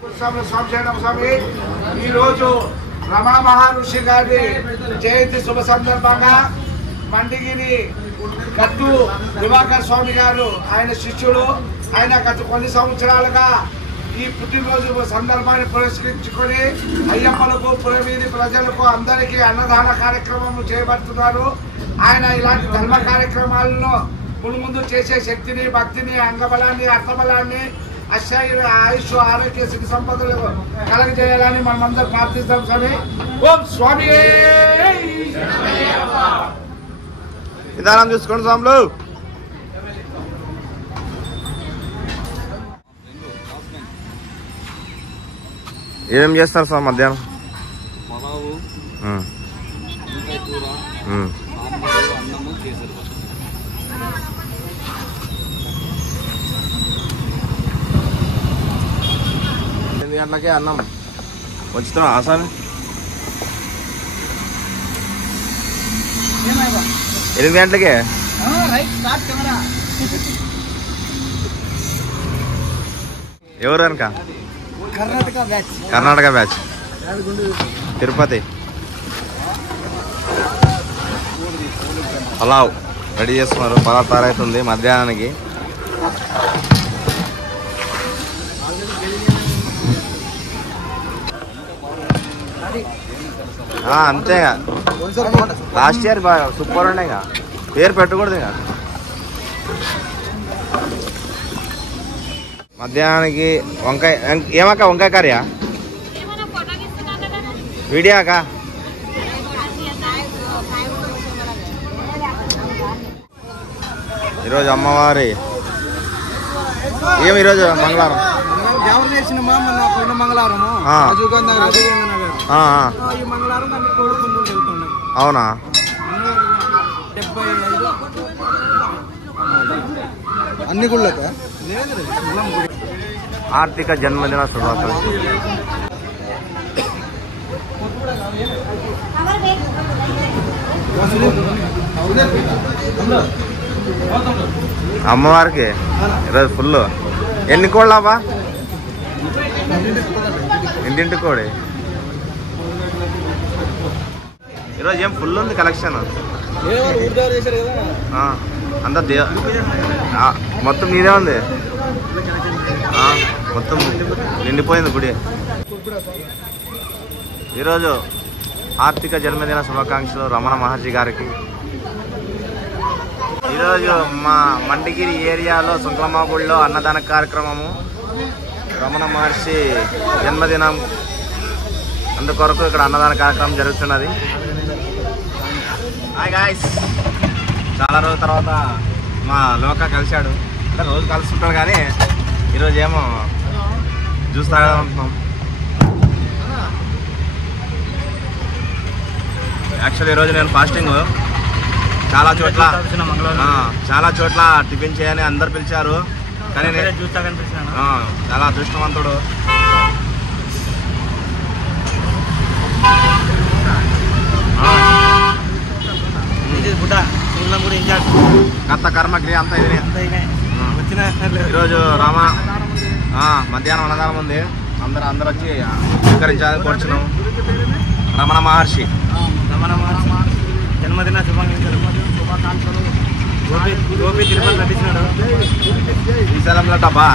స్వామి ఈరోజు రమణ మహర్షి గారి జయంతి శుభ సందర్భంగా మండిగిరి కట్టు దివాకర్ స్వామి గారు ఆయన శిష్యుడు. ఆయన గత కొన్ని సంవత్సరాలుగా ఈ పుట్టినరోజు సందర్భాన్ని పురస్కరించుకొని అయ్యప్పలకు పురవీధి ప్రజలకు అందరికీ అన్నదాన కార్యక్రమం చేయబడుతున్నారు. ఆయన ఇలాంటి ధర్మ కార్యక్రమాలను ముందు చేసే శక్తిని, భక్తిని, అంగబలాన్ని, అర్థబలాన్ని, ఆయుష్, ఆరోగ్య, సిద్ధి సంపదలు కలగజేయాలని మనమందరూ ప్రార్థిస్తాం. స్వామి ఓం స్వామి నిదానం చూసుకోండి స్వాములు. ఏమేం చేస్తారు స్వామి మధ్యాహ్నం? గంటలకే అన్నం వచ్చుతున్నా ఆసామి 8 గంటలకే ఎవరు కనుక? కర్ణాటక బ్యాచ్ తిరుపతి. పలావ్ రెడీ చేస్తున్నారు. పలావ్ తయారవుతుంది మధ్యాహ్నానికి. అంతేగా లాస్ట్ ఇయర్ బాగా సూపర్ ఉండే. ఇక పేరు పెట్టకూడదు. ఇక మధ్యాహ్నానికి వంకాయ. ఏమక్క వంకాయ కర్రీయా? వీడియాకా? ఈరోజు అమ్మవారి ఈరోజు మంగళవారం. అవునా? అన్ని గుళ్ళక ఆర్థిక జన్మదిన శుభాకాంక్షలు. అమ్మవారికి ఈరోజు ఫుల్. ఎన్ని కోళ్ళాబా? ఇంటింటి కోడి. ఈరోజు ఏం ఫుల్ ఉంది కలెక్షన్ అంతా. మొత్తం మీదే ఉంది. మొత్తం నిండిపోయింది గుడి. ఈరోజు ఆర్థిక జన్మదిన శుభాకాంక్షలు రమణ మహర్షి గారికి. ఈరోజు మా మండిగిరి ఏరియాలో శుంక్లమాగుడిలో అన్నదాన కార్యక్రమము. రమణ మహర్షి జన్మదినం అందుకొరకు ఇక్కడ అన్నదాన కార్యక్రమం జరుగుతున్నది. హాయ్ గాయ్స్, చాలా రోజుల తర్వాత మా లోక కలిశాడు. అంటే రోజు కలుస్తుంటాడు కానీ ఈరోజు ఏమో జ్యూస్ తాగాలనుకుంటున్నాం. యాక్చువల్లీ ఈరోజు నేను ఫాస్టింగ్. చాలా చోట్ల టిఫిన్ చేయని అందరు పిలిచారు కానీ చాలా అదృష్టవంతుడు. కర్త కర్మక్రియ అంతా ఇది. ఈరోజు మధ్యాహ్నం అన్నదానం ఉంది. అందరూ వచ్చి స్వీకరించాలని కోరుచున్నాం. రమణ మహర్షి జన్మదిన శుభాకాంక్షలు. గోపి తిరుపతి నటించినాడు. శ్రీశైలంలో టబ్బా.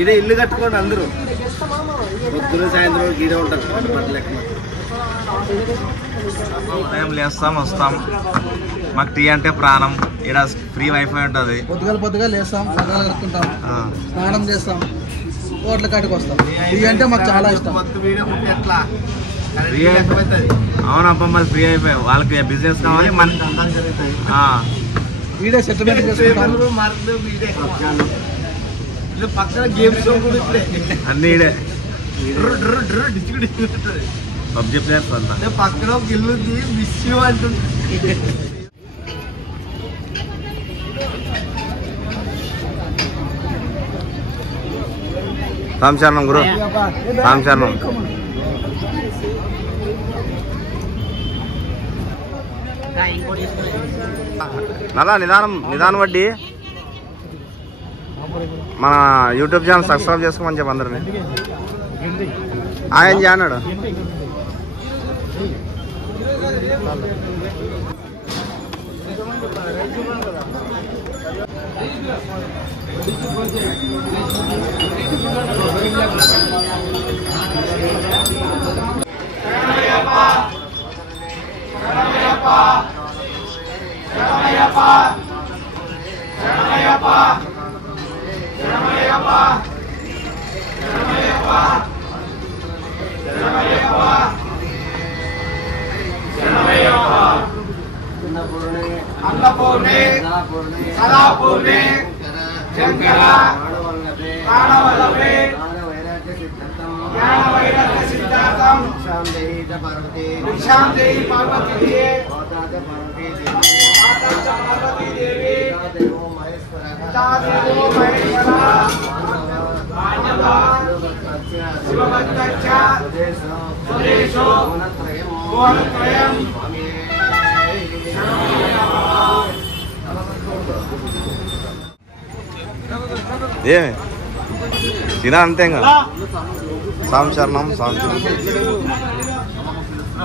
ఈడే ఇల్లు కట్టుకోండి అందరూ. పొద్దున సాయంత్రం గీడే ఉంటారు. ఉదయం లేస్తాం, వస్తాం. మాకు టీ అంటే ప్రాణం. ఇక్కడ ఫ్రీ వైఫై ఉంటుంది. పొద్దుగా లేస్తాం, పదాలు కట్టుకుంటాం, స్నానం చేస్తాం, ఓట్ల కాటికి వస్తాం. టీ అంటే మాకు చాలా ఇష్టం. అవునప్ప, మరి ఫ్రీ అయిపోయి వాళ్ళకి బిజినెస్ కావాలి. మన ఈడే సెటిల్మెంట్ చేసుకుంటాం. పక్కన గేమ్స్ అన్ని ఈడే. పబ్జి ప్లేయర్స్ అంతా. పక్కన ఒక ఇల్లు ఉంది, మిస్ యూ అంటుంది. సాంశరణం గురు, సాంశరణం. నలా నిదానం వడ్డీ మన యూట్యూబ్ ఛానల్ సబ్స్క్రైబ్ చేసుకోమని చెప్పి అందరిని ఆయన చేయన్నాడు. अन्नपूर्णे सदापूर्णे शंकर प्राणवल्लभे ज्ञानवैराग्य सिद्धार्थम दीक्षां देहि पार्वती देवी पिता देवो महेश्वरा शिवभक्तच्च सुरेशो भुवनत्रयम् ఏమి తినా అంతే ఇంకా సంశరణం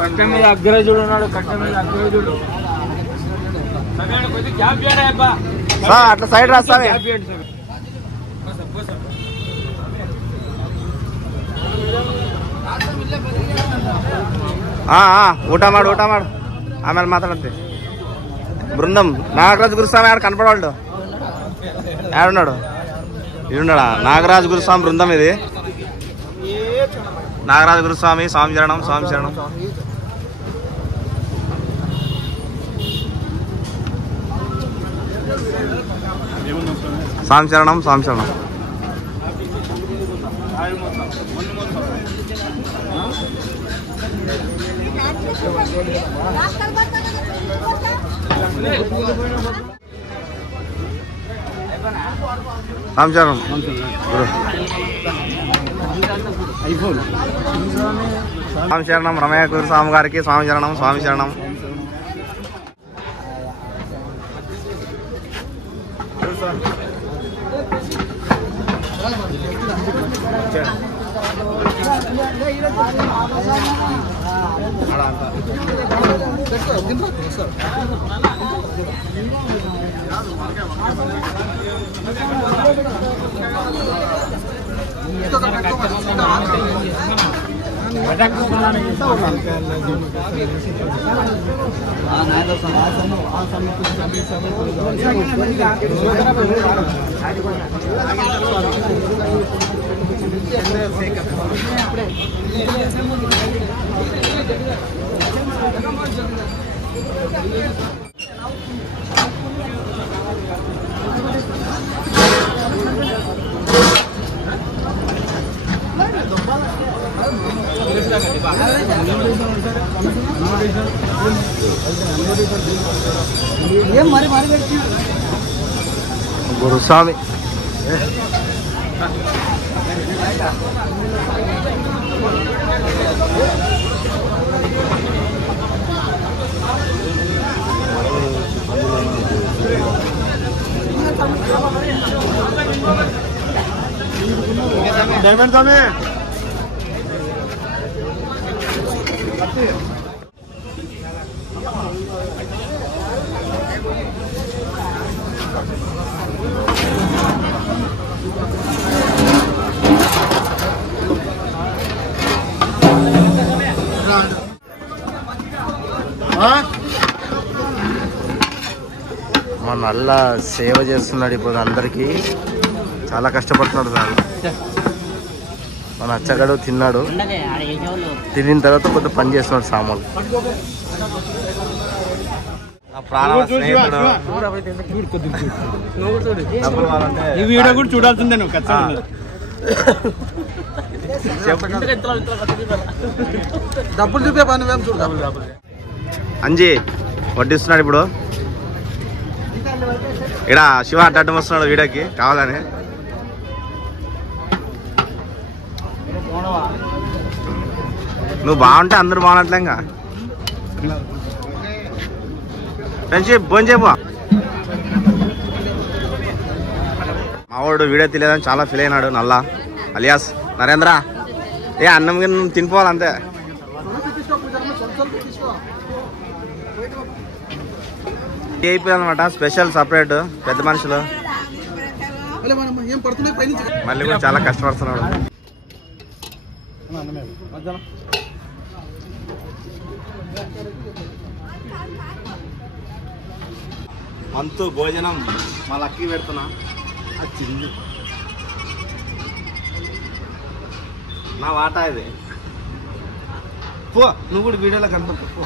కట్ట మీద అగ్రజుడు ఉన్నాడు. కట్ట మీద అగ్రజుడు అట్లా సైడ్ రాస్తావే. ಊಟ ಮಾಡು ಆಮೇಲೆ ಮಾತಾಡತ್ತೆ. బృందం నాగరాజు గురుస్వామి ఆడ కనపడవాళ్ళు ఆడున్నాడు. ఇడున్నాడా నాగరాజు గురుస్వామి బృందం ఇది. నాగరాజు గురుస్వామి స్వామి శరణం స్వామి శరణం. స్వామి శరణం స్వామి శరణం. స్వామి శరణం స్వామి శరణం. రమయ్య గురుస్వామి గారికి స్వామి శరణం స్వామి శరణం. గురుస్వామి మన నల్ల సేవ చేస్తున్నాడు. ఇప్పుడు అందరికీ చాలా కష్టపడుతున్నాడు సార్. మన అచ్చగాడు తిన్నాడు, తినిన తర్వాత కొంత పని చేస్తున్నాడు సామాన్లు. ఈ వీడియో కూడా చూడాల్సిందే నువ్వు. డబ్బులు చూపే పని మేము చూడు. అంజీ వడ్డిస్తున్నాడు ఇప్పుడు. ఇక్కడ శివ అడ్డం వస్తున్నాడు వీడియోకి కావాలని. నువ్వు బాగుంటే అందరూ బాగున్నట్లే. ఇంకా ఫ్రెండ్షిప్ భోజనం చేయబో. మావాడు వీడియో తెలియదని చాలా ఫీల్ అయినాడు. నల్లా అలియాస్ నరేంద్ర. ఏ అన్నం గిన్నె తినిపోవాలంతే. అయిపోయింది అనమాట. స్పెషల్ సపరేట్ పెద్ద మనుషులు మళ్ళీ కూడా చాలా కష్టపడుతున్నాడు. మంతు భోజనం మా లక్కీ పెడుతున్నా. నా వాటా ఇది. పో నువ్వు కూడా వీడియోలో కనపడుతు.